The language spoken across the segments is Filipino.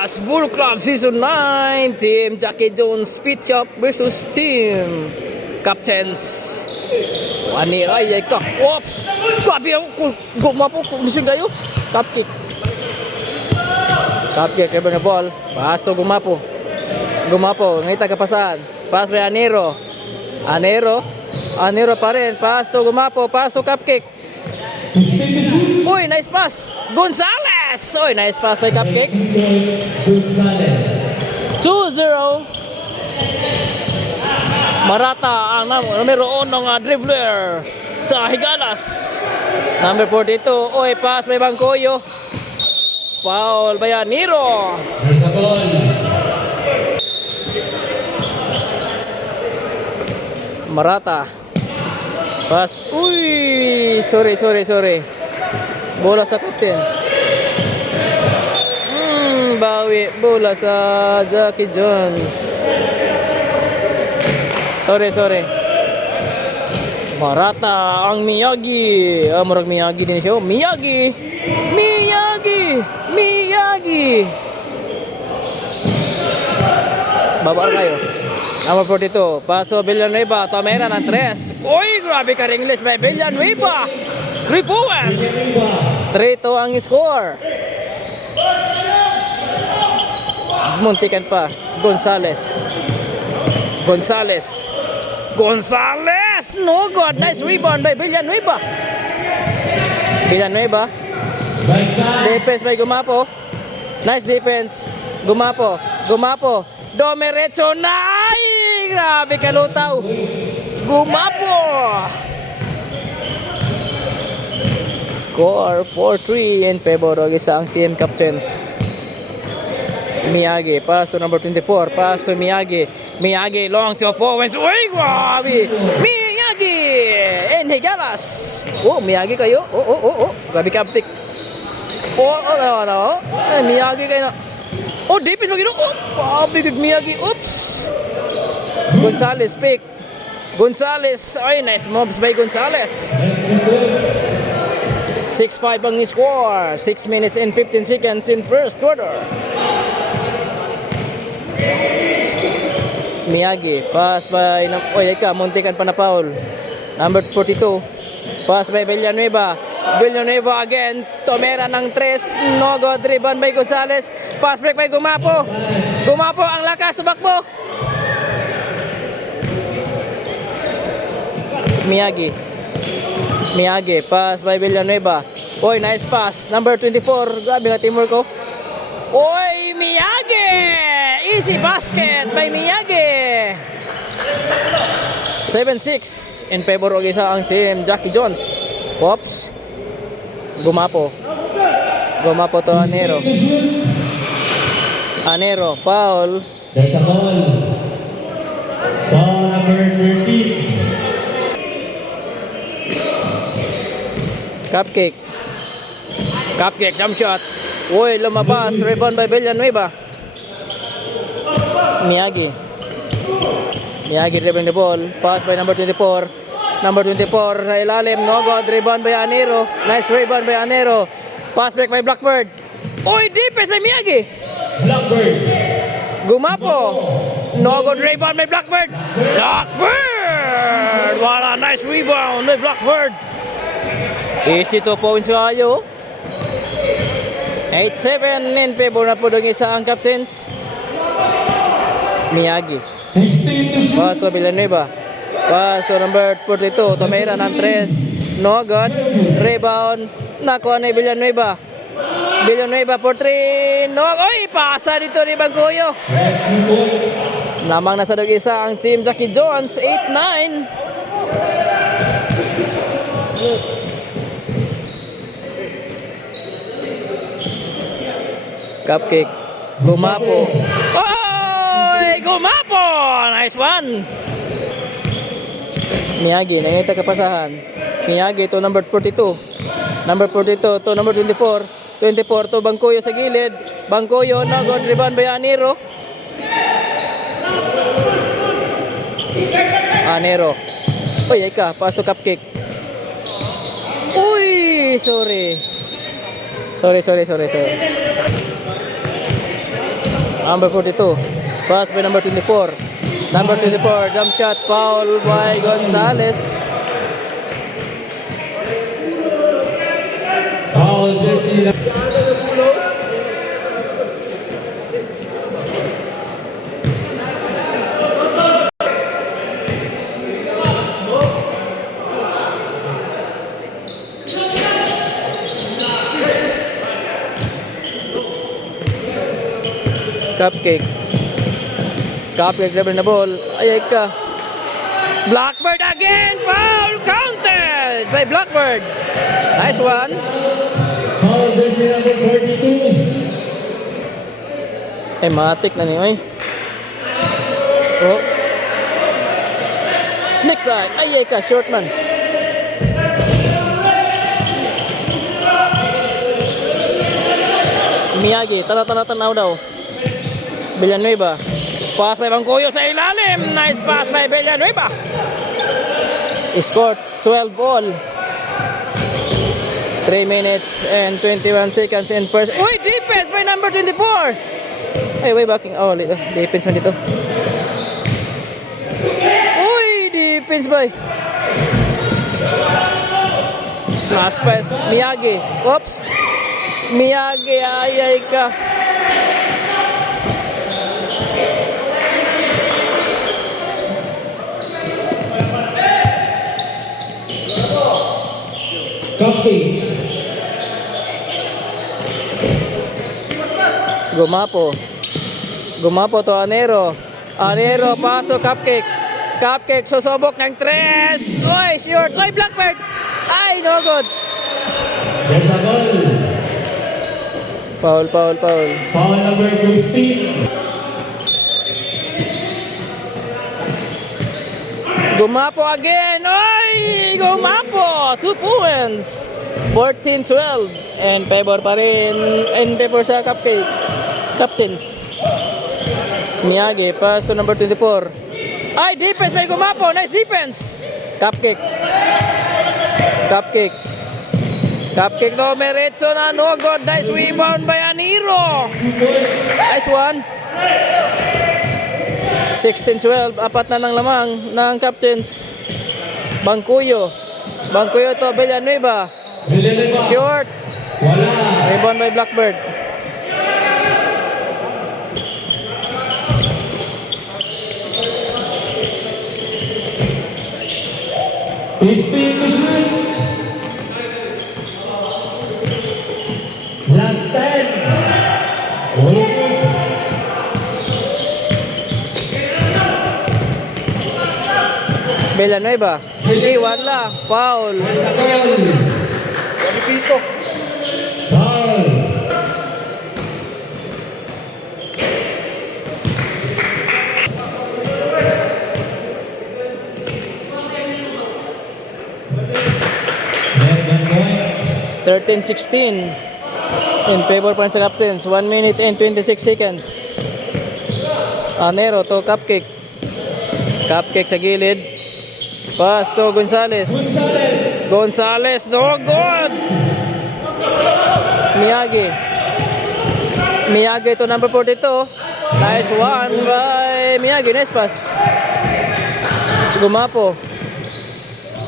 Gilas Bull Club Season 9, Team Jackie Jones Speed Shop versus Team Captains. Ani ay ka. Oops. Grabe ako. Gumapo. Gumising kayo. Cupcake. Cupcake. Kaya na ball. Pasto gumapo. Gumapo. Ngayta kapasan. Pass by Anero. Anero. Anero pa rin. Pasto gumapo. Pasto Cupcake. Uy, nice pass. Gonzales. Uy, nice pass by Cupcake. 2-0. Marata ang numero 1 ng dribbler sa Higalas. Number 42. Oy, pass by Bangkoyo. Foul by Aniro. There's a ball. Marata. Pass. Uy, sorry. Bola sa Captains. Bawi. Bola sa Jackie Jones. Sorry. Marata ang Miyagi. Murag Miyagi din siya. Miyagi. Baba kayo. Number 42. Paso Villanueva. Tomera ng 3. Uy, grabe ka ring list by Villanueva. 3 points. 3-2 ang score. Muntikan pa. Gonzales. No good. Nice rebound by Villanueva. Defense by Gumapo. Nice defense. Gumapo. Domerecho na. Ay, grabe kalutaw. Gumapo. Score 4-3 in favor of isang team Captains. Miyagi, pass to number 24. Pass to Miyagi. Miyagi, long to forwards. Uy, grabe! Miyagi! And Higalas. Oh, Miyagi kayo. Oh. Grabe Cupcake. No. Miyagi kayo na. Oh, deep is magino. Oh, grabe Miyagi. Oops. Gonzales, pick. Gonzales. Ay, nice moves by Gonzales. 6-5 ang score. 6 minutes and 15 seconds in first quarter. Miyagi, pass by muntikan pa na foul. Number 42. Pass by Villanueva again. Tomera ng 3. No good. Rebound by Gonzales. Pass break by Gumapo ang lakas. Tumakbo. Miyagi, pass by Villanueva. Oy, nice pass. Number 24. Grabe nga teamwork ko. Oy, Miyagi! Easy basket by Miyagi. 7-6 in favor of isa ang team Jackie Jones. Oops. Gumapo to Anero. Foul. There's a ball. Ball number 13. Cupcake jump shot. Uy, lumabas. Rebound by Villanueva. Miyagi dribbling the ball. Pass by number 24. Number 24 sa ilalim. No good. Rebound by Anero. Nice rebound by Anero. Pass back by Blackbird. Uy, defense by Miyagi. Gumapo. No good. Rebound by Blackbird. Wala, nice rebound by Blackbird. Easy 2 points kayo. 8-7 in favor na po doon isa ang Captains. Miyagi. Pass to Villanueva. Pass to number 42. Tomera ng 3. No good. Rebound. Nakuha na Villanueva for 3. No. Oy, pasa dito ni Bangkoyo. Namang nasa doon isa ang team Jackie Jones. 8-9. Cupcake. Gumapo. Gumapo! Nice one! Miyagi, nangita kapasahan. Miyagi to number 42. Number 42 to number 24. 24 to Bangkoyo sa gilid. Bangkoyo, no good. Rebound by Anero. Uy, paso Cupcake. Uy, sorry. Number 42. Pass by number 24. Number 24, jump shot, foul by Gonzales. Foul jersey. Cupcake. Cupcake level na ball. Ayay ka. Blackbird again. Foul counted by Blackbird. Nice one. Foul jersey number 42. Ay, matik na niyo eh. Oh. Snake strike. Ayay ka. Short man. Miyagi. Tanaw daw. Villanueva. Pass by Bangkoyo sa ilalim. Nice pass by Villanueva. Score 12 all. 3 minutes and 21 seconds in first. Uy, defense by number 24. Ay, way backing. Oh, defense na dito. Uy, defense by. Last pass. Miyagi. Oops. Miyagi, ayay ka. Cupcake. Gumapo to Anero. Anero, pass to Cupcake. Cupcake, susubok ng 3. Uy, short. Uy, Blackbird. Ay, no good. There's a goal. Foul. Foul number 15. Gumapo again. Oy! Gumapo! 2 points. 14-12. And favor pa rin. And favor sa Cupcake. Captains. Miyagi. Pass to number 24. Ay! Defense by Gumapo. Nice defense. Cupcake. Cupcake no meritso na. No good. Nice rebound by Aniro. Nice one. 16-12, apat na ng lamang ng captains. Bangkuyo to Villanueva. Short. Wala. Rebound by Blackbird. Last 10. Villanueva. Iwan lang. Foul. Foul. Net 13-16. In favor pa rin sa captains. 1 minute and 26 seconds. Anero to Cupcake. Cupcake sa gilid. Pass to Gonzales. Gonzales, no good. Miyagi to number 42. Nice one by Miyagi. Nice pass. Gumapo.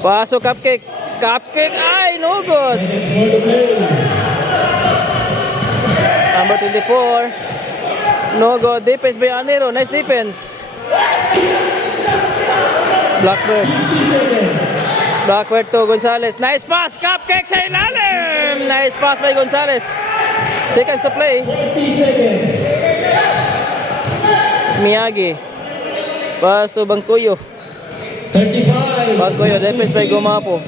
Pass to Cupcake. Cupcake, ay, no good. Number 24. No good. Defense by Anero. Nice defense. Blackbird to Gonzales. Nice pass. Cupcake sa ilalim. Nice pass by Gonzales. Seconds to play. Miyagi. Pass to Bangkuyo. 35. Bangkoyo, defense by Gumapo.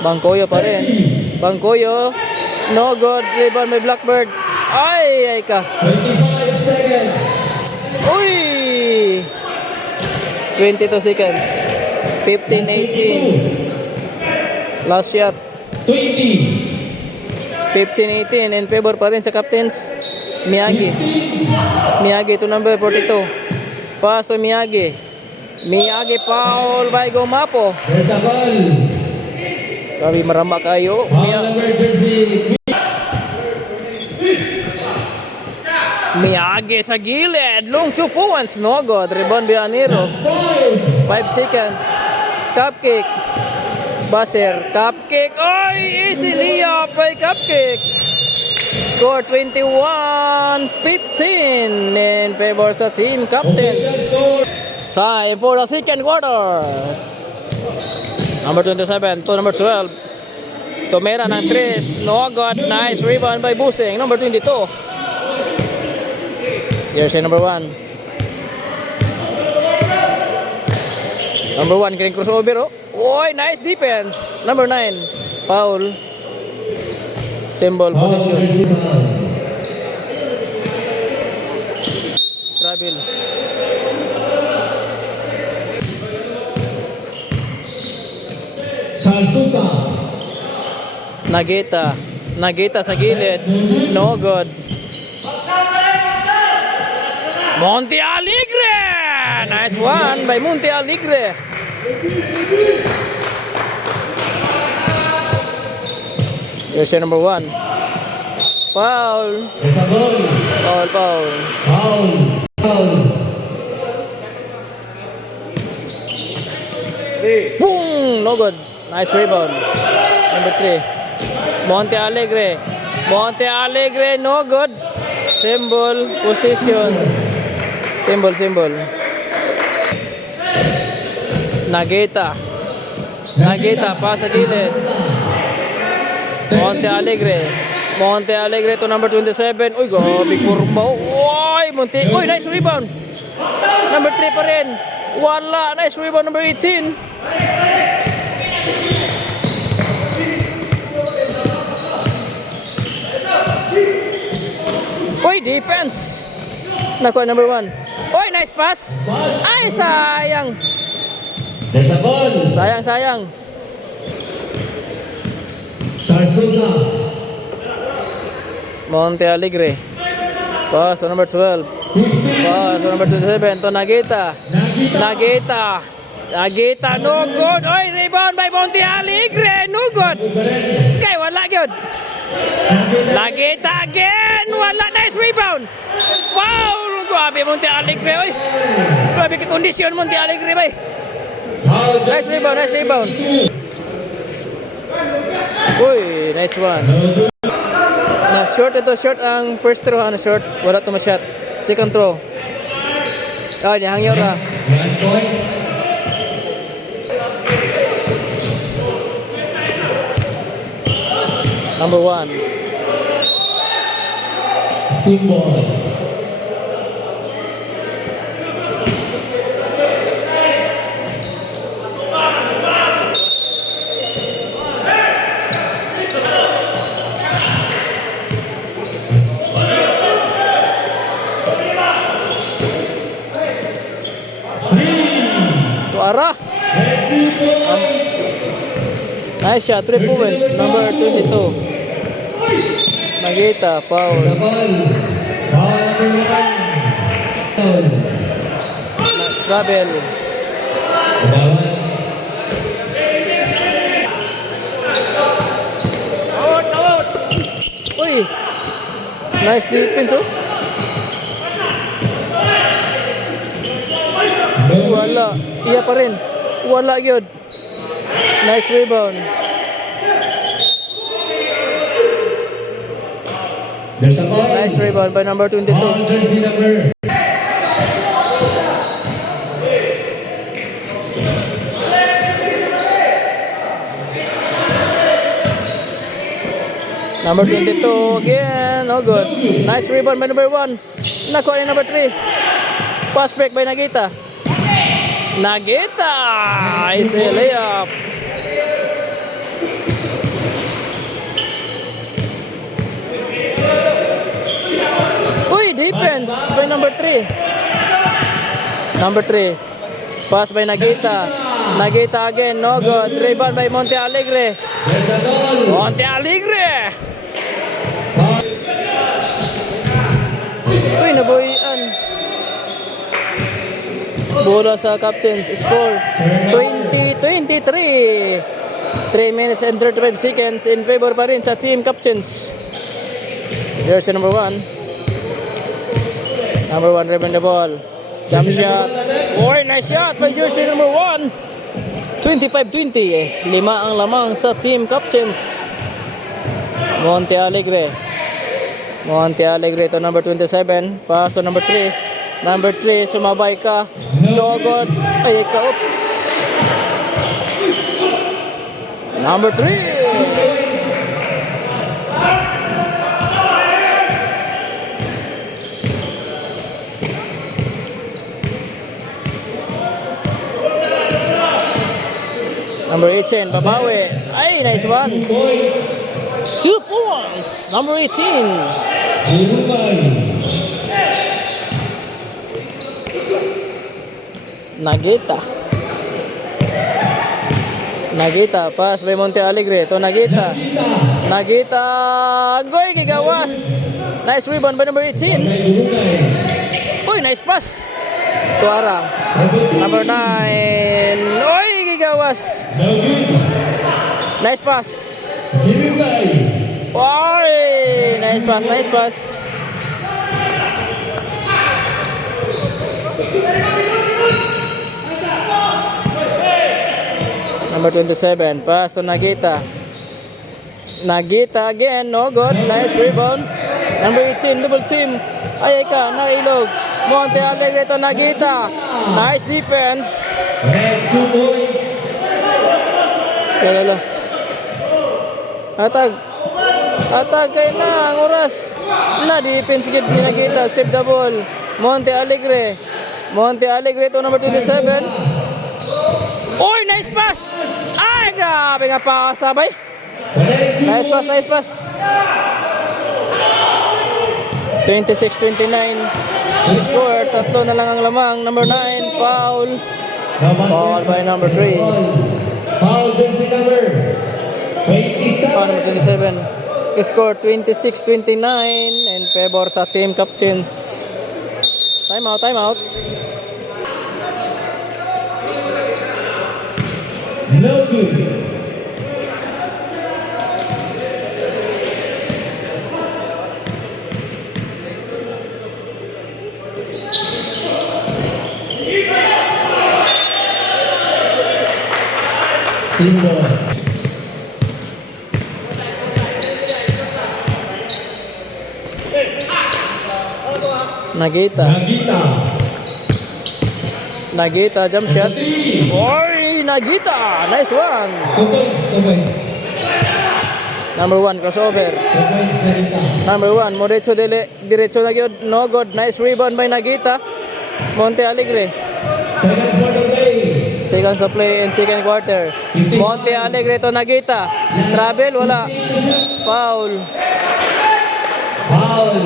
Bangkoyo pa rin. Bangkoyo. No good. Rebound by Blackbird. Ay ka. 25 seconds. Uy! 22 seconds. 15-18. Last shot. 20. 15-18. In favor pa rin sa captains. Miyagi. Miyagi to number 42. Pass to Miyagi. Miyagi, foul by Gumapo. There's a goal. Grabe, marama kayo. Foul number jersey. Miyagi sa gilid. Long 2 points. No good. Rebound Bianiro. 5 seconds. Cupcake. Baser. Cupcake. Oy! Easy layup by Cupcake. Score 21-15 in favor sa Team Captains. Time for the second quarter. Number 27 to number 12. Tomera ng 3. No good. Nice rebound by Busing. Number 22. Jersey number 1. Number 1 getting crossover. Oh, nice defense. Number 9. Foul. Symbol position. Travel. Salsusa. Nagita. Nagita sa gilid. No good. Monte Alegre! Nice one by Monte Alegre. Jersey number 1. Foul. There's a goal. Foul, foul. Foul. Foul. Boom! No good. Nice rebound. Number 3. Monte Alegre. Monte Alegre, no good. Symbol, position. Symbol. Nagita. Nagita, pa sa gilid. Monte Alegre. Monte Alegre to number 27. Uy, grabe kurma. Uy, Monte. Uy, nice rebound. Number 3 pa rin. Wala. Nice rebound number 18. Uy, defense. Nakuha number 1. Uy, nice pass. Ay, sayang. There's a goal. Sayang. Salsusa. Monte Alegre. Pass to number 12. Pass to number 27. To Nagita. Nagita. Nagita, no good. Oy, rebound by Monte Alegre. No good. Okay, wala yun. Nagita again. Wala, nice rebound. Wow, grabe Monte Alegre. Oy, grabe ka kondisyon Monte Alegre, bay. Nice rebound. Uy, nice one. Na short ang first throw, na short. Wala to ma-shot. Second throw. Ah, nihangyo ra. 1 point. Number 1. Symbol. To Ara. Nice shot. 3 points. Number 22. Nagita, foul. There's a goal. Foul number 1. Foul. Travel. Bawal. Uy. Nice defense, oh. Wala. Iya pa rin. Wala yun. Nice rebound. There's a goal. Nice rebound by number 22. Foul jersey number. Number 22 again. Oh, good. Nice rebound by number 1. Nakuha ni number 3. Pass break by Nagita. Nagita! Easy layup. Uy, defense by number 3. Number 3. Pass by Nagita. Nagita again. No good. Rebound by Monte Alegre. There's a goal. Monte Alegre! Uy, nabuhian. Bola sa Captains. Score 20-23. 3 minutes and 35 seconds in favor pa rin sa Team Captains. Jersey number 1. Number 1 rebound the ball. Jump shot. Oy, nice shot by jersey number 1. 25-20. Lima ang lamang sa team captains. Monte Alegre. Monte Alegre to number 27. Pass to number 3. Number 3, sumabay ka. No good. Ay, ka, oops. Number 3. Number 18, babawi. Ay, nice one. 2 points. Number 18. Nagita. Nagita, pass by Monte Alegre. To Nagita. Nagita. Goy, gigawas. Nice rebound by number 18. Uy, nice pass. Tuara. Number 9. Uy, gigawas. Nice pass. Uy, nice pass, nice pass. Number 27, pass to Nagita. Nagita again, no good. Nice rebound. Number 18, double team. Ay ka, nailog. Monte Alegre to Nagita. Nice defense. Lala. Atag. Atag kay na ang oras. Na defense gid ni Nagita, save the ball. Monte Alegre. Monte Alegre to number 27. Oy, nice pass! Ay, grabe nga pasabay. Nice pass, nice pass. 26-29. Score, tatlo na lang ang lamang. Number 9, foul. Foul by number 3. Foul jersey number 27. Foul number 27. Score 26-29 in favor sa team captains. Time out, time out. No good. Single. Nagita. Nagita. Nagita, jump shot. Oy, Nagita. Nice one. 2 points, 2 points. Number 1, crossover. 2 points, Nagita. Number 1, diretso na gyud. No good. Nice rebound by Nagita. Monte Alegre. Seconds for the play. Seconds of play in second quarter. Monte Alegre to Nagita. Travel, wala. Foul. Foul.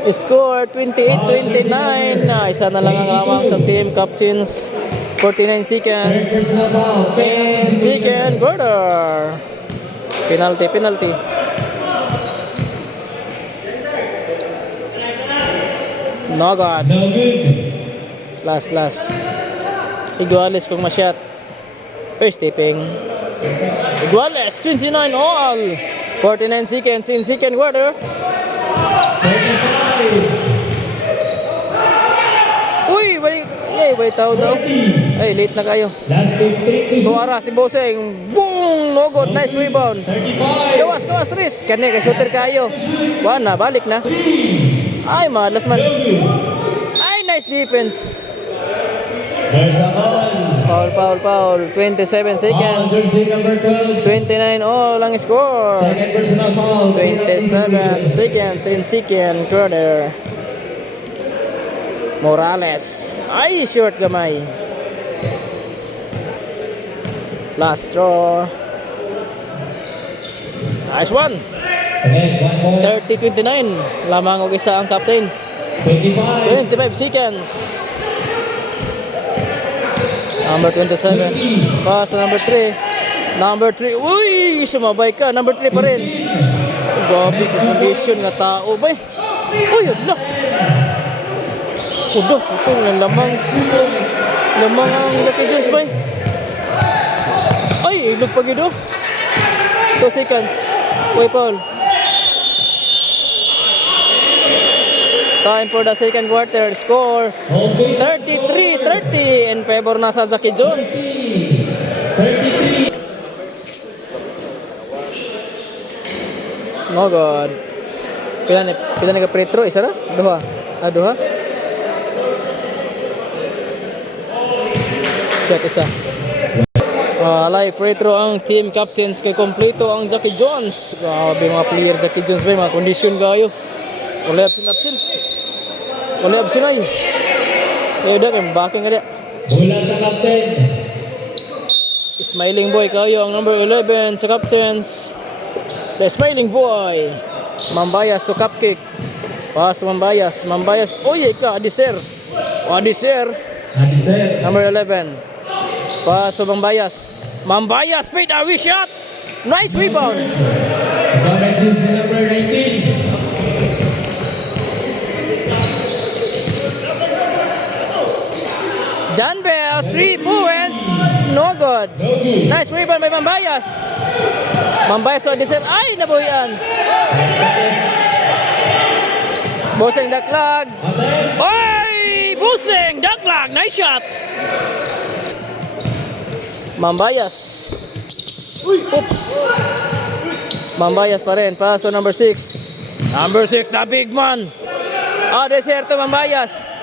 Score 28-29. Isa na lang ang lamang sa team captains. 49 seconds. In second quarter. Penalty, penalty. No God. No good. Last. Iguales kung ma-shot. First tipping. Iguales, 29 all. 49 seconds in second quarter. 35. Uy, balik. Ay, tao daw. Ay, late na kayo. Last 15. Tuara si Boseng. Boom! No good. Nice rebound. 35. Gawas, Tris. Kani, kay shooter kayo. Wala, balik na. Ay, malas man. Ay, nice defense. There's a Foul. 27 Foul seconds. jersey number 12. 29 all ang score. Second personal foul. 27 seconds in second quarter. Morales. Ay, short gamay. Last draw. Nice one. Again, 1 more. 30-29. Lamang og isa ang captains. 25. 25 seconds. Number 27. Pass to number 3. Number 3. Uy! Sumabay ka. Number 3 pa rin. Gabi ka condition nga tao ba? Uy! Hala! Udo! Ito nga lamang. Lamang ang Lucky Jones ba? Ay! Ilog pa gido. 2 seconds. Uy, Paul. Time for the second quarter. Score 33-30 in favor na sa Jackie Jones. 33. No good. Pila ni ka free throw? Isa ra? Duha? Duha? Check isa. Alay, free throw ang team captains kay kompleto ang Jackie Jones. Grabe mga player Jackie Jones ba, mga kondisyon kayo. Wala absin. Wala absin ay. Eh, dah kan backing ka dia. Bola sa captain. Smiling boy kayo ang number 11 sa captains. The smiling boy. Mambayas to cupcake. Pass to Mambayas. Oye ka, Adiser. Adiser. Adiser. Number 11. Pass to Mambayas. Mambayas made a wish shot. Nice rebound. Babay sa number 19. John Bell, 3 points. No good. Nice rebound by Mambayas. Mambayas to Adiser. Ay, nabuhian. Busing Daklag. Oy! Busing Daklag. Nice shot. Mambayas. Oops. Mambayas pa rin. Pass to number 6. Number 6, the big man. Deserto Mambayas.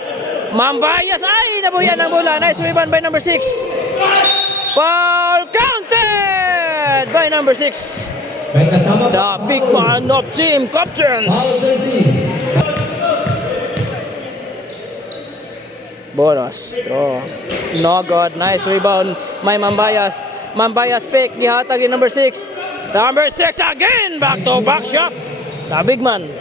Mambayas. Ay, nabuhian ang bola. Nice rebound by number 6. Foul counted by number 6. May kasama The big man of team captains. Bonus throw. No good. Nice rebound. May Mambayas. Mambayas pick. Gihatag ni number 6. Number 6 again. Back to back shot. The big man.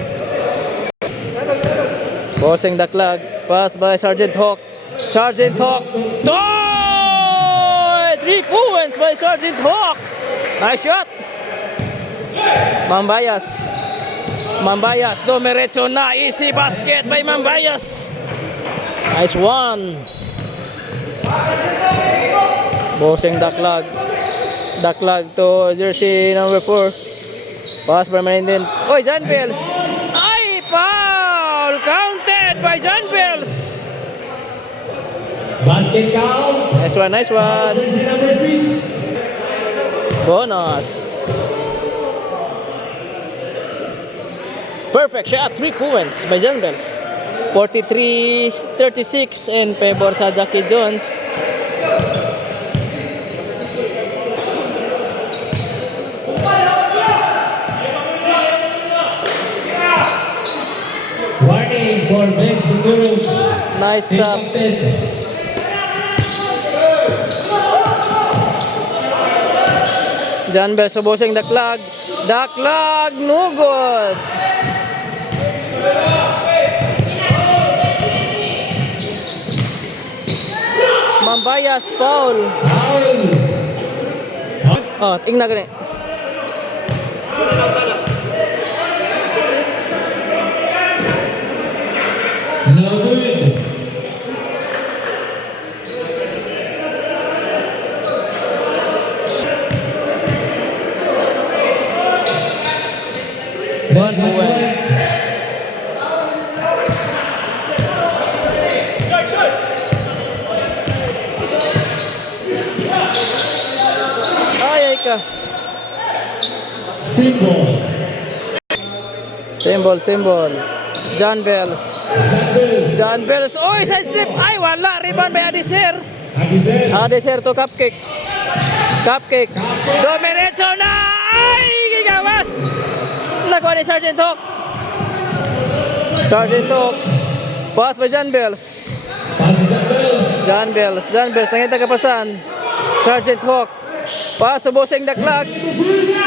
Bossing Daklag. Pass by Sergeant Hawk. Sergeant Hawk. Oh! 3 points by Sergeant Hawk. Nice shot. Mambayas. Mambayas. Domerecho na. Easy basket by Mambayas. Nice one. Bossing Daklag. Daklag to jersey number 4. Pass by Manindin. Oy, John Bells. Ay, foul. Counted by John Bells. Basket count. Nice one, nice one. Jersey number 6. Bonus. Perfect shot. 3 points by John Bells. 43-36 in favor sa Jackie Jones. Warning for bench Siguro. Nice stop. John Bell subusing Daklag. Daklag, no good. Mambayas, foul. Foul. Oh, tingnan gani. No good. One point. Ay ka. Symbol. John Bells. Oy, side step. Ay, wala. Rebound by Adiser. Adiser to cupcake. Dominecho na. Ay, gigawas. Nakuha ni Sergeant Hawk. Pass by John Bells. Nangita kapasan. Sergeant Hawk. Pass to Bossing Daklag.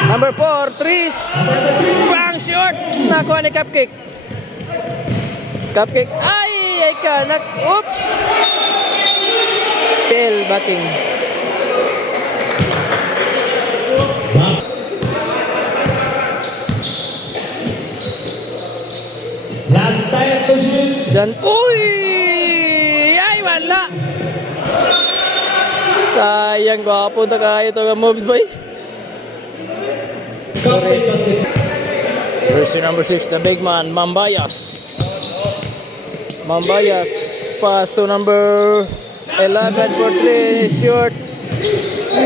Number 4, Tris. Bang short. Nakuha ni Cupcake. Ay ka. Oops. Tail backing. Last time to shoot. Jan. Uy! Ay, wala. Sayang, gwapo na kayo ito ng moves, boy. Sorry. Jersey number 6, the big man, Mambayas. Mambayas. Pass to number 11 for 3. Short.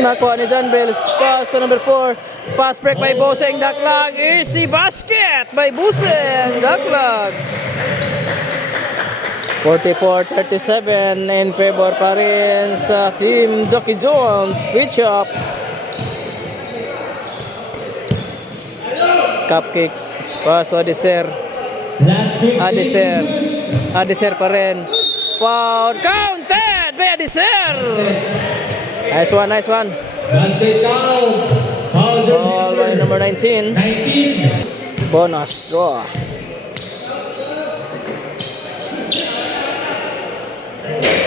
Nakuha ni John Bells. Pass to number 4. Pass break by Boseng Daklag. Easy basket by Boseng Daklag. 44-37 in favor pa rin sa team Jockey Jones. Pitch up. Cupcake. Pass to Adiser. Adiser pa rin. Foul. Counted by Adiser. Nice one, nice one. Basket count. Foul Ball by jersey number 19. 19. Bonus draw.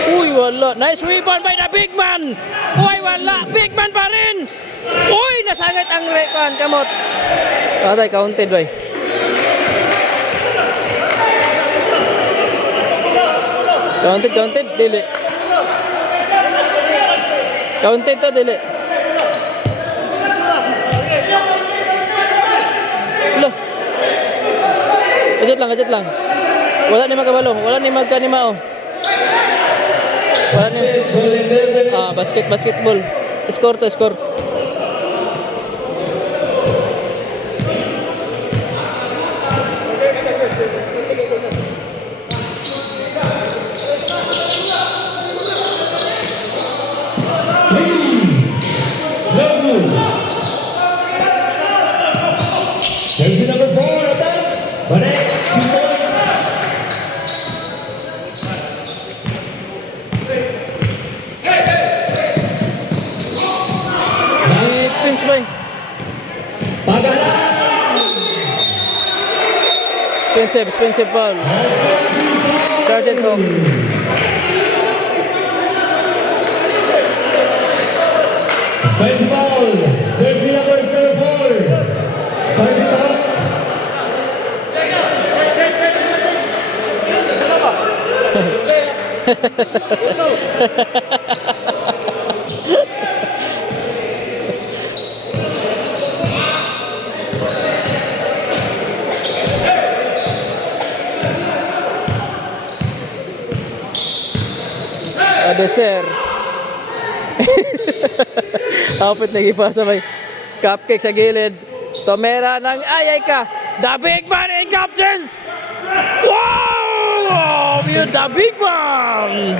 Uy, wala. Nice rebound by the big man. Uy, wala. Big man pa rin. Uy, nasagit ang rekan. Kamot. Atay, counted ba? Counted. Dili. Counted to, dili. Lo. Kajit lang. Wala ni magkabalo. Wala ni magkanimao. Wala ni. Basketball. Score. Jersey number 4, attack. Banek, 6 points. Defense ba? Pagala. Expensive foul. Sergeant Hawk. Offensive foul. Jersey number 4. Sergeant Hawk. Adeser. Output na ipasa may cupcake sa gilid. Tomera ng ayay ka. The big man in captains. Wow! You're the big man.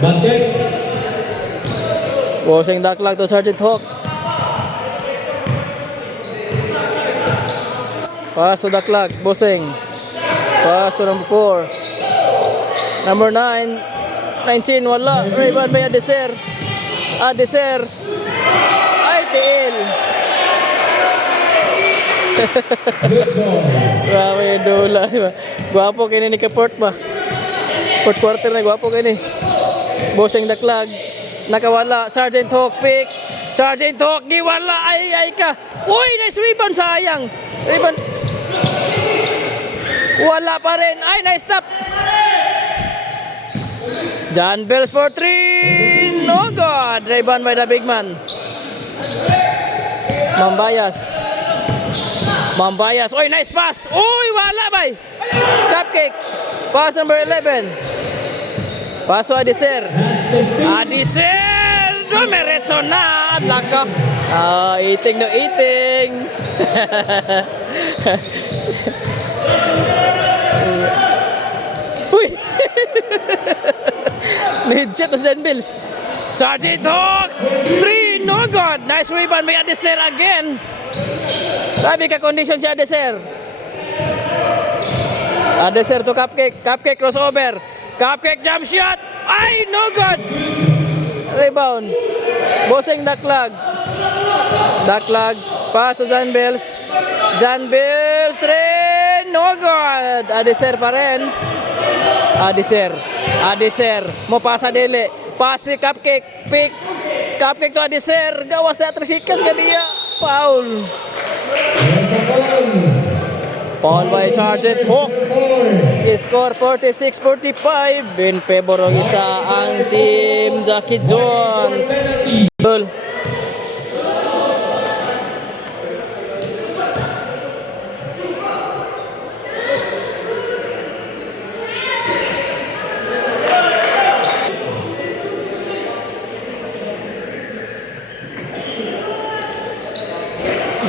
Basket. Boseng Daklag to Sergeant Hawk. Pass to Daklag. Boseng. Pass to number 4. Number 19 wala. Rebound by Adeser. Ay, tiil. Grabe, dula. Guwapo kini ni Kaport ba? Fourth quarter na guwapo kini. Boseng Daklag. Nakawala. Sergeant Hawk pick. Sergeant Hawk giwala. Ay ka. Uy, nice rebound. Sayang. Rebound. Wala pa rin. Ay, nice stop. John Bells for 3. No good. Rebound by the big man. Mambayas. Oy, nice pass. Uy, wala bay. Cupcake. Pass number 11. Pass to Adiser. Dumiretso na. Laka. Eating. Uy. Mid-shot to John Bells. Sergeant Hawk. 3. No good. Nice rebound by Adeser again. Sabi ka condition si Adeser. Adeser to Cupcake. Cupcake crossover. Cupcake jump shot. Ay, no good. Rebound. Boseng Daklag. Pass to John Bells. 3. No good. Adeser pa rin. Adeser. Mo pasa dili. Pass ni Cupcake. Pick. Cupcake to Adeser. Gawas na trisikas ka diya. Foul. Foul by Sergeant Hawk. Score 46-45 in favor ng isa ang team Jockey Jones. Goal.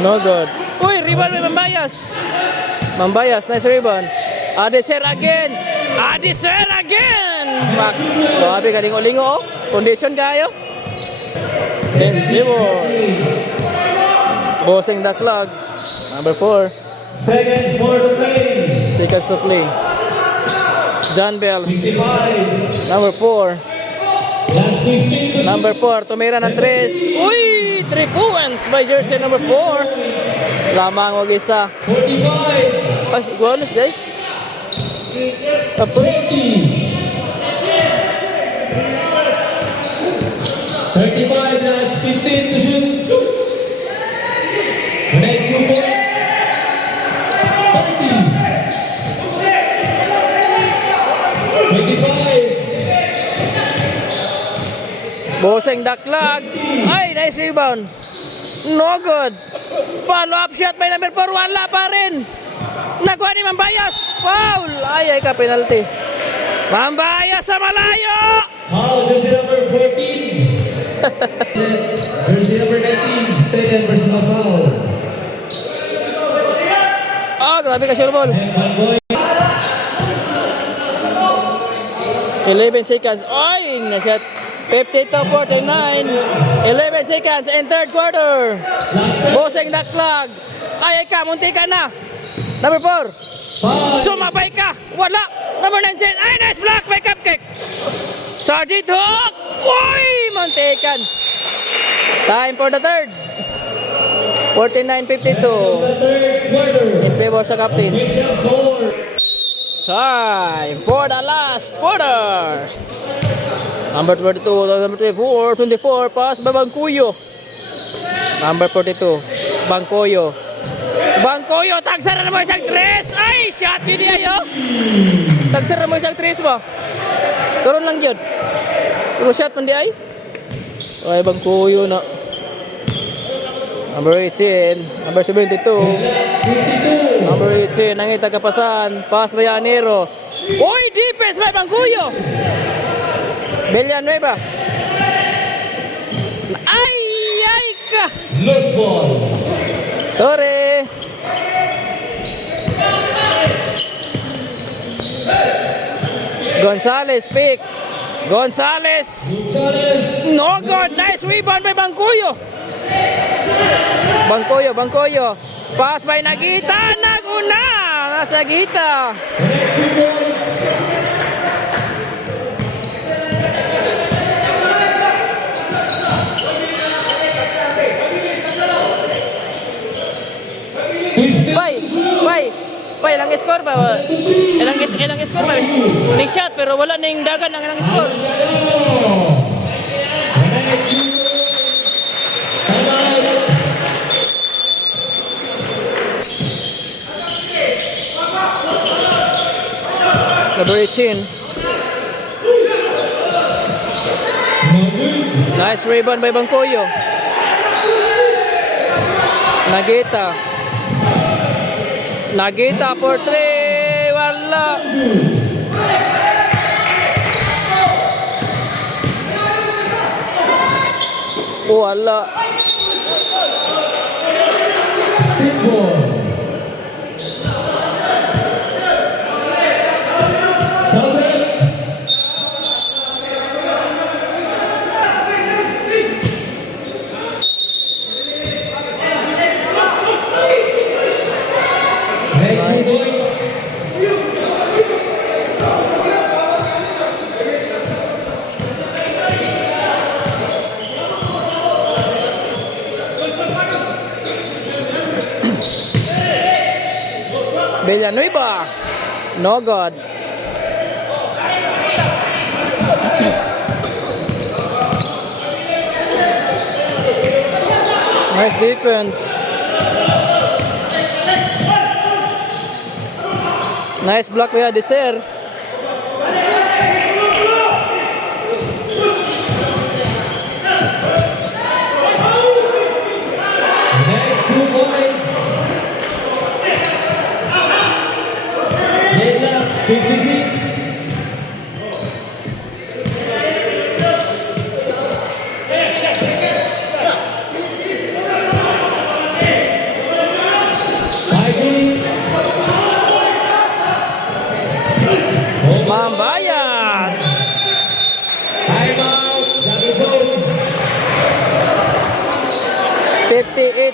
No good. Uy, rebound may Mambayas. Mambayas, nice rebound. Adeser again. Adeser again. Back. Grabe ka lingo-lingo oh. Condition kayo. Chance rebound. Bossing the clock. Number 4. Seconds more to play. Seconds to play. John Bells. 55. Number 4. Last 15 to Number 4. Tumira ng 3. Uy! 3 points by jersey number 4. Lamang wag isa. 45. Ay, iguanos day. Tapos. 35, last 15 to shoot. The next 2 points. 30. 25. Boseng daklag. Ay, nice rebound. No good. Follow up shot by number 4. Wala pa rin. Nakuha ni Mambayas. Foul. Ay, ka penalty. Mambayas sa malayo. Foul, jersey number 14. Jersey number 19, second personal foul. Oh, grabe ka sure ball. And 1 point. 11 seconds. Ay, na-shot. 52-49. 11 seconds in third quarter. Boseng daklag. Ay, ka, munti ka na. Number 4. Foul. Sumabay ka. Wala. Number 19. Ay, nice block by Cupcake. Sergeant Hook. Uy, muntikan. Time for the third. 49-52. The third quarter. In favor sa Captains. Score. Time for the last quarter. Number 22, number 24, 24, pass by Bangkuyo. Number 42, Bangkoyo. Bangkoyo, tagsara naman siyang tres. Ay, shot yun niya, yo. Tagsara naman siyang tres ba? Karoon lang yun. Yung shot man di ay. Ay, Bangkoyo na. Number 18, number 72. 52. Number 18, nangita kapasan. Pass by Anero. Uy, defense by Bangkuyo. Villanueva. Ay, ay ka. Loose ball. Sorry. Gonzales pick. Gonzales. Gonzales. No good. Nice rebound by Bangkuyo. Bangkoyo. Pass by Nagita. Naguna. Nasa Nagita. The next 2 points. Pai, ilang score ba? Ilang score ba? Ni shot pero wala ning dagan ang ilang score. Number 18. Nice rebound by Bangkoyo. Nagita for 3. Wala. Wala. Simple. Southern. Next 2 points. Villanueva. No good. Nice defense. Nice block by Adeser. Next 2 points. Leila, 56.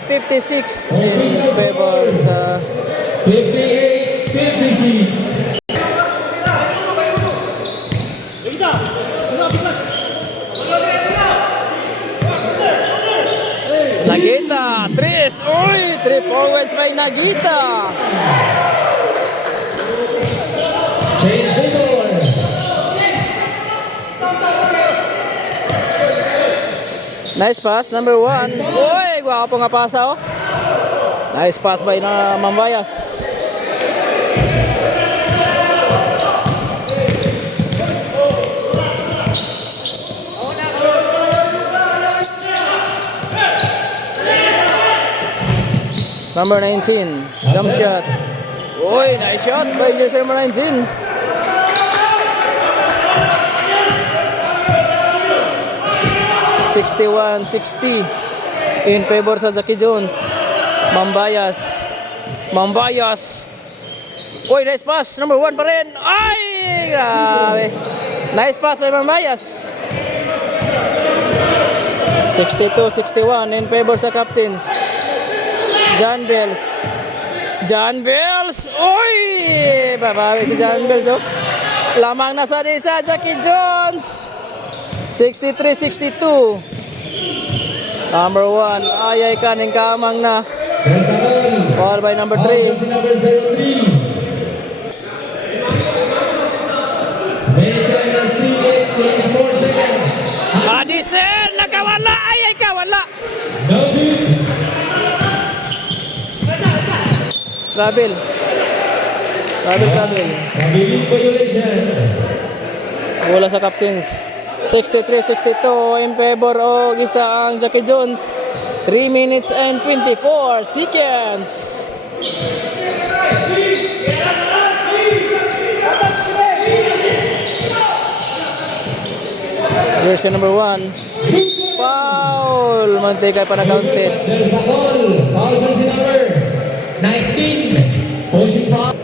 58-56 in favor sa 58-56. Nagita. 3. Uy, 3 points by Nagita. Change the door. Nice pass, number 1. Uy, gwapo nga pasa oh. Nice pass by na Mambayas. Number 19, jump shot. Uy, nice shot by jersey number 19. (61-60) in favor sa Jackie Jones. Mambayas. Uy, nice pass. Number 1 pa rin. Ay, grabe. Nice pass by Mambayas. 62-61 in favor sa Captains. John Bells. Uy, babawi si John Bells oh. Lamang na sa Jackie Jones. 63-62. Number 1, ayay kaning kamang na. Foul by number 3. Number 03. Medyo last 3 minutes, 24 seconds. Adisen, nakawala. Ayay ka, wala. No good. Travel. Mabiling violation. Bola sa Captains. 63-62 in favor o isa ang Jackie Jones. 3 minutes and 24 seconds. Jersey number 1. Foul. Mantika pa na-counted. There's a ball. Foul jersey number 19. Pushing foul.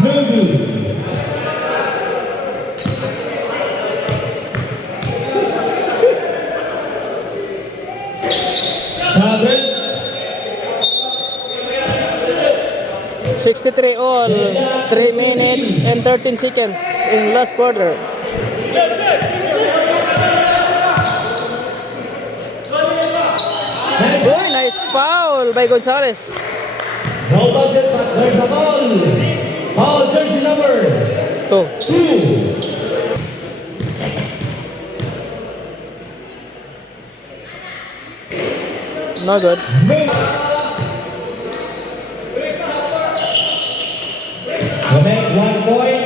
No good. Seven. 63 all. 3 minutes and 13 seconds in last quarter. Oh, nice foul by Gonzalez. No basket, but there's a ball. Foul jersey number 2. 2. No good. The make 1 point.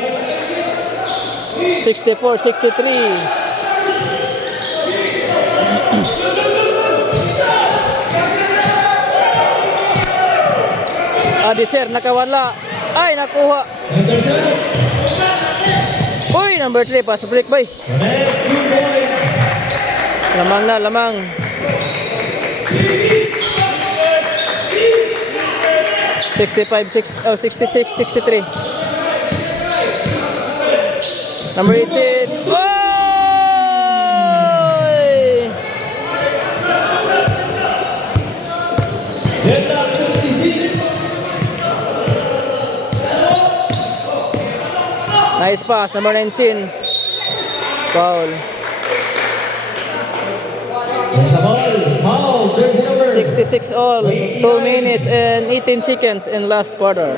64-63. Adisir, nakawala. Ay, nakuha. Anderson. Uy, number 3, pass break boy. The make 2 points. Lamang na, lamang. (65-6) oh, 66-63. Number 18. Oy! Deadlock 66. Nice pass, number 19. Foul. There's a ball. Foul jersey number 66 all. 2 minutes and 18 seconds in last quarter.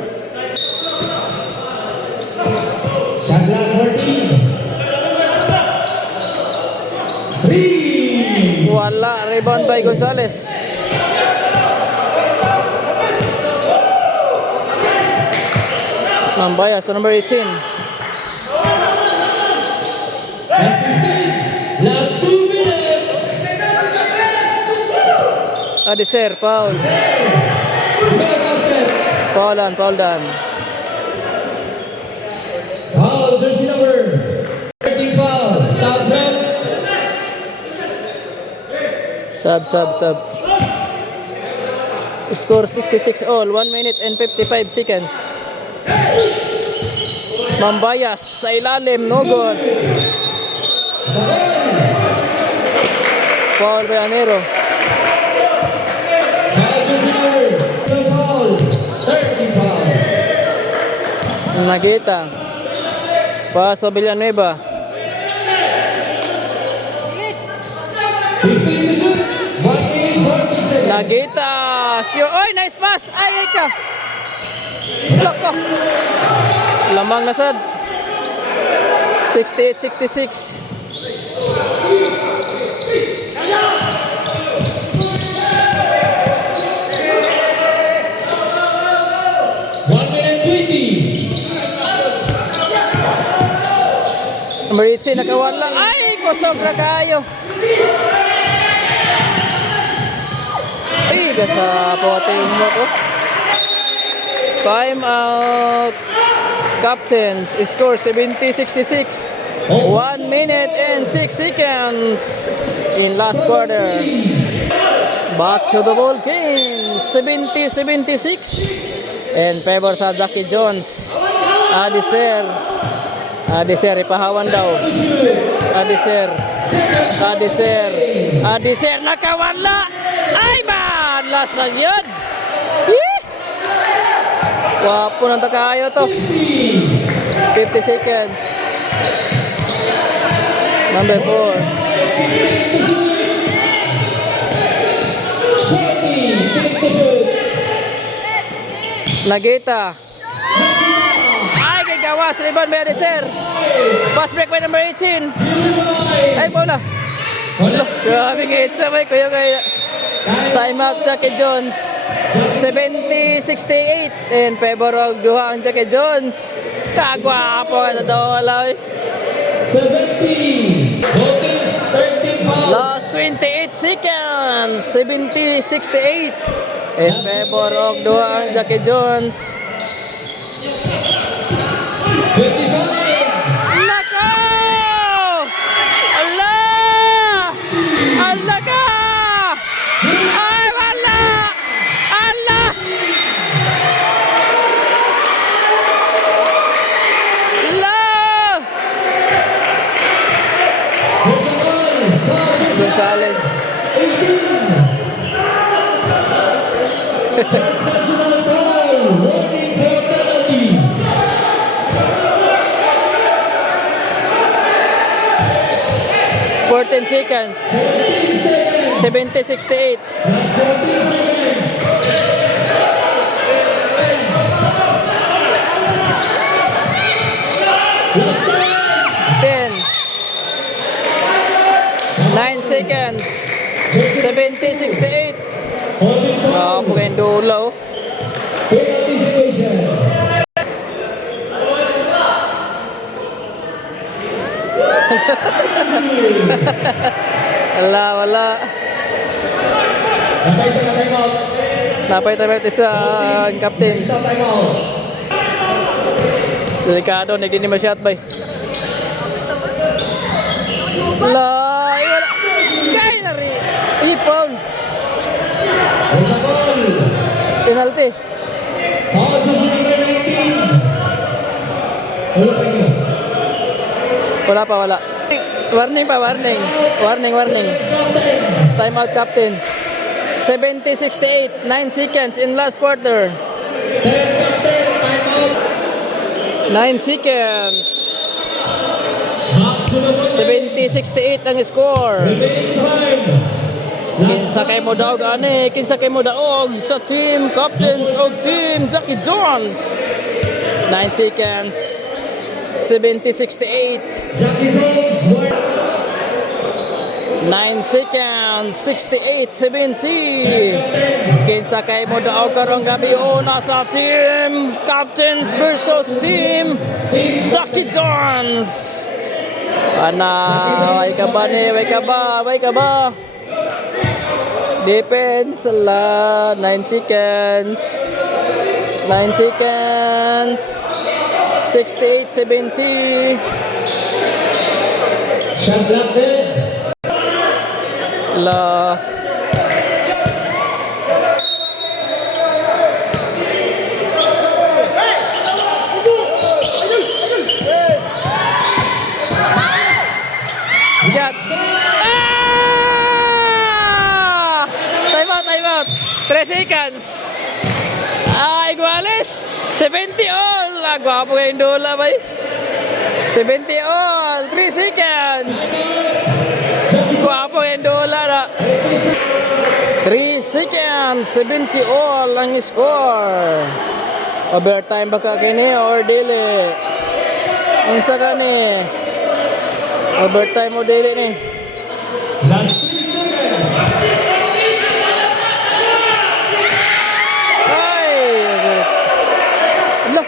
Shot clock 14. 3. Wala. Rebound by Gonzalez. Mambayas, so number 18. Last 15. Last 2 minutes. Adisir, foul. No basket. Foul done. Foul jersey number 13 foul. South red. Sub. Score 66 all. 1 minute and 55 seconds. Mambayas sa ilalim, no good. Foul by Anero. Nagita. Pass to Villanueva. 15 to shoot. 1 minute 40 seconds. Nagita. Sure. Oy, nice pass. Ay ka. Loko. Lamang na sad. 68-66. Number 18, nakawala. Ay, kusog na kayo. Ay, gasa pote mo ko. Time out. Captains score 70-66. 1 minute and 6 seconds in last quarter. Back to the ball game. 70-76. In favor sa Jackie Jones. Adiser, ipahawan daw. Adiser, nakawala. Ay man, last lang yun. Wapo ng takayo to. 50 seconds. Number 4. Nagita. Ay, kay gawas. Rebound by Adiser. Pass break by number 18. Ay, bola. Grabe nga sabay kuya kaya. Time out Jackie Jones. 70-68 in favor of duha ang Jackie Jones. Kagwapo ka sa dola. 70. Voting 13 fouls. Last 28 seconds. 70-68 in favor of duha ang Jackie Jones. 25. Nako! Allah! Allah ka! Ay, wala! Allah! Allah! Gonzales. National foul. Voting for penalty. 14 seconds. 70-68. Ten. 9 seconds. 70-68. Bukan dulu. Penalty situation. Wala. Napay sa time out. Napay tayo sa captains. Time out. Delikado, hindi ni masyat bay. Wala. Kaya na rin. Foul. Sa ball. Penalty. Foul to number 19. Wala pa niyo. Wala. Warning. Time out captains. 70-68. 9 seconds in last quarter. 9 seconds. Back to the ball. 70-68 ang score. Remaining time. Kinsa kay mo daog sa team captains of team Jackie Jones. 9 seconds. 70-68. Jackie Jones. 9 seconds. 68-70. Kinsa kay mo daog karong gabi nasa team captains versus team Jackie Jones. Way ka ba? Defense la 9 seconds. 68-70. Shot block there. La 3 seconds. Iguales. 70 all. Gwapo kayong dola ba? 70 all. 3 seconds. Gwapo kayong dola na. 3 seconds. 70 all ang score. Overtime baka kini or dili? Unsa ka ni? Overtime o dili ni? Last 3 seconds. Ay! Ala.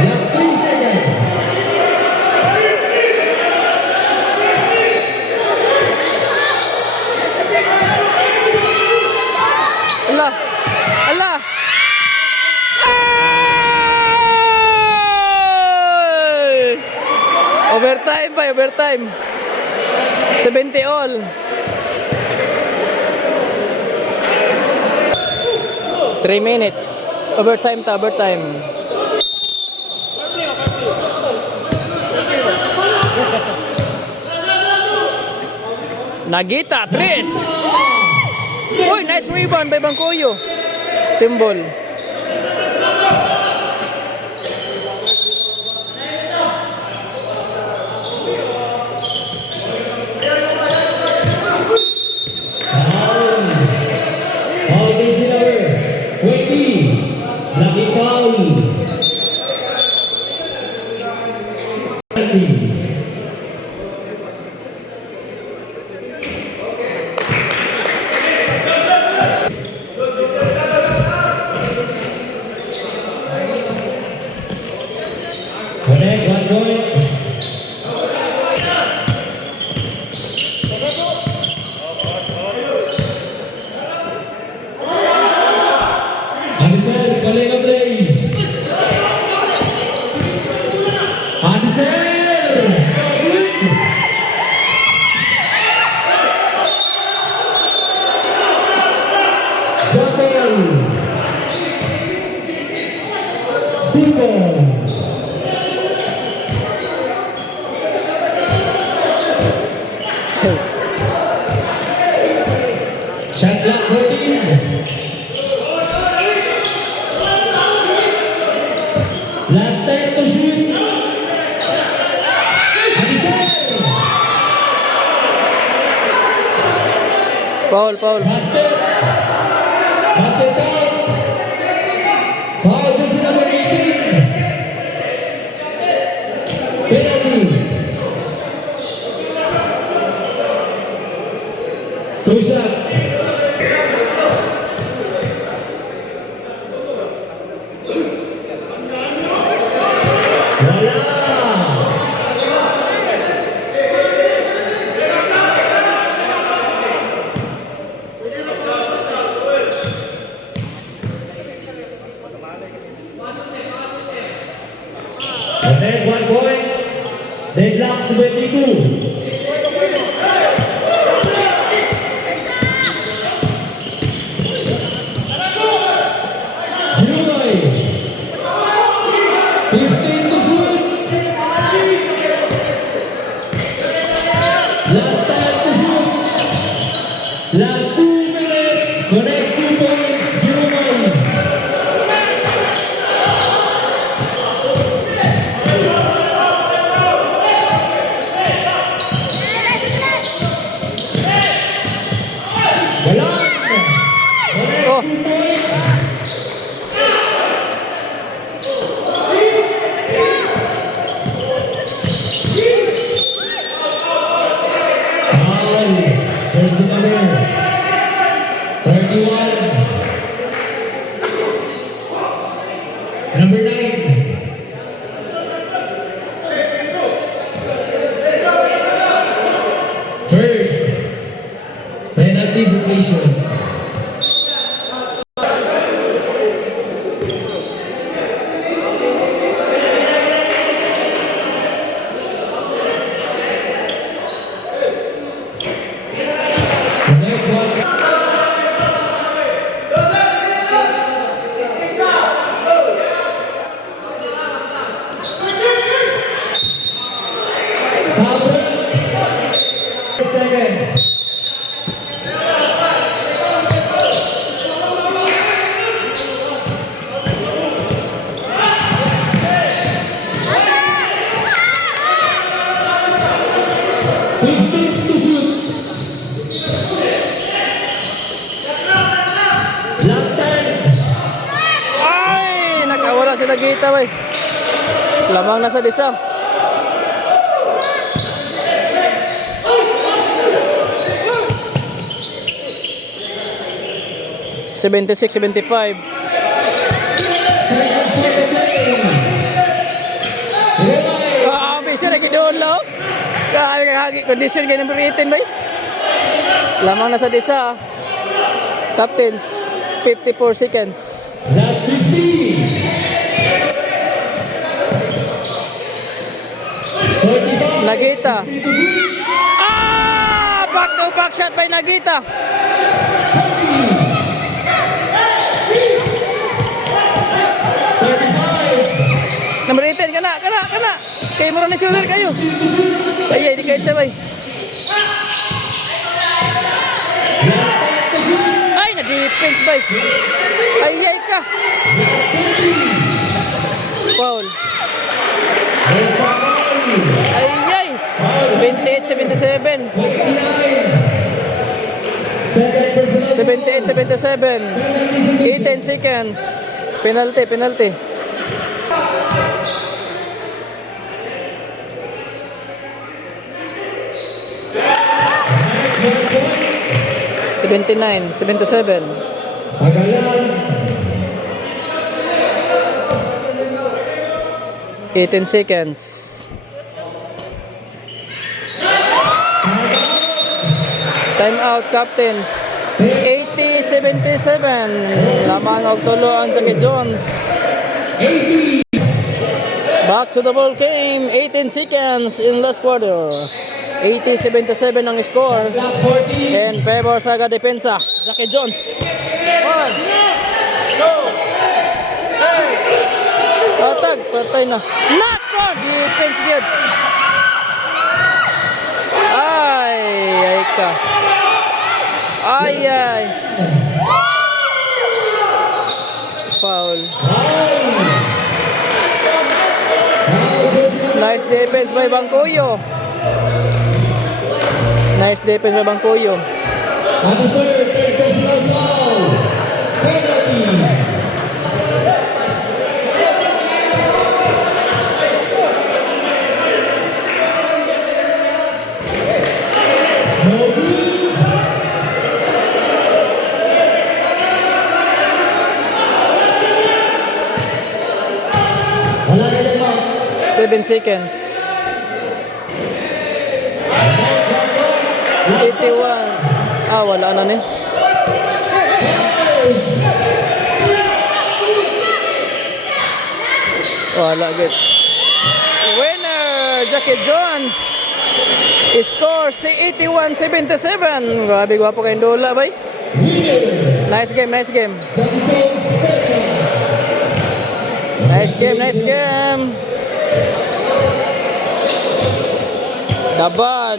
Last 3 seconds. Ala. Ala. Ay! Overtime pa, overtime. 70 all. Three minutes. Overtime ta, overtime. Nagita, Tris. Uy, nice rebound by Bangkoyo. Symbol. Foul jersey number 20. Lucky foul. Connect 1 point. Ansel, collect a play. Ansel. Jumper. Simple. Shot clock 14. Last time to shoot. Ansel. Foul, foul. Basket. Basket out. Foul jersey number 18. Penalty. 2 shots. Wala. Connect 1 point. Deadlock 72. Bunoy. 15 to shoot. Last time to shoot. Last 2 minutes. Connect 2 points. Bunoy. Wala. Connect Oh. 2 points. Foul. Jersey number 31. Number 9. First. Penalty situation. Connect 15 to shoot. Last time. Ay! Nakawala si Nagita, bay. Lamang nasa disa. $76, $75. Bisa lagi doon lo. Kaya condition kayo number 18 bay. Lamang nasa disa. Captains 54 seconds. Last 15. 45. Nagita. Ah! Back to back shot by Nagita. Number 18 kana. Kay mo na shoulder kayo. Ay di kahit sabay. Ay na defense bay. Ay ka. Foul. Ay. 78, 77. 78, 77. 18 seconds. Penalty. 79, 77. Agalan. 18 seconds. Time out, captains. 80-77. Lamang og tulo ang Jackie Jones. Back to the ball game. 18 seconds in last quarter. 80-77 ang score. Block 14. And favor sa depensa. Jackie Jones. 1, 2, 3. Patag, patay na. Not on! Defense good. Ay ka. Ay. Foul. Nice defense by Bangkoyo. Officer, third personal foul. Penalty. No good. Wala na lang, 7 seconds. 81. Wala na ni. Wala good. Winner, Jackie Jones. Score si 81-77. Grabe gwapo kayong dola, bay. Nice game. Jackie Jones, Nice game. Kabad.